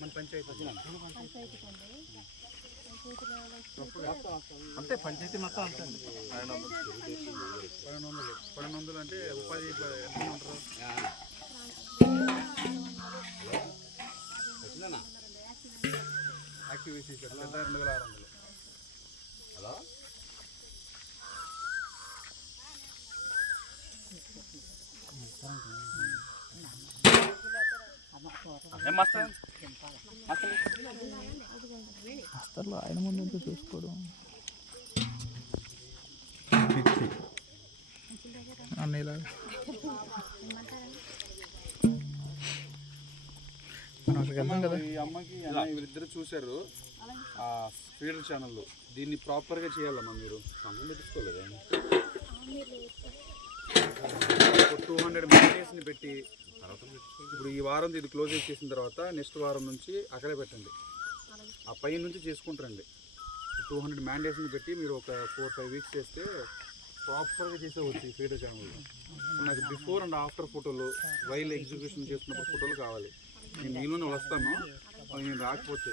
మన పంచాయతీ అంతే పంచాయతీ మొత్తం అంతే అండి. 1200 అంటే ఉపాధి ఎంత ఉంటారు? యాక్టివిటీస్ 2600. హలో మాస్టర్లో ఆయన ముందు చూసుకోవడం అన్నయ్యలాగా మనం అక్కడికి వెళ్తాం కదా. ఈ అమ్మకి వీళ్ళిద్దరు చూశారు ఫీడర్ ఛానల్లో. దీన్ని ప్రాపర్గా చేయాలమ్మా మీరు. సంబంధం పెట్టుకోలేదు 200 మెయింటెనెన్స్ని పెట్టి ఇప్పుడు ఈ వారం ఇది క్లోజ్ చేసిన తర్వాత నెక్స్ట్ వారం నుంచి అక్కడే పెట్టండి. ఆ పై నుంచి చేసుకుంటారండి. 200 మ్యాండేట్స్ని పెట్టి మీరు ఒక 4-5 వీక్స్ చేస్తే ప్రాపర్గా చేసేవచ్చు ఈ ఫీడర్ ఛానల్లో. నాకు బిఫోర్ అండ్ ఆఫ్టర్ ఫోటోలు, వైల్డ్ ఎగ్జిక్యూషన్ చేస్తున్నప్పుడు ఫోటోలు కావాలి. నేను నీలోనే వస్తాను, నేను రాకపోతే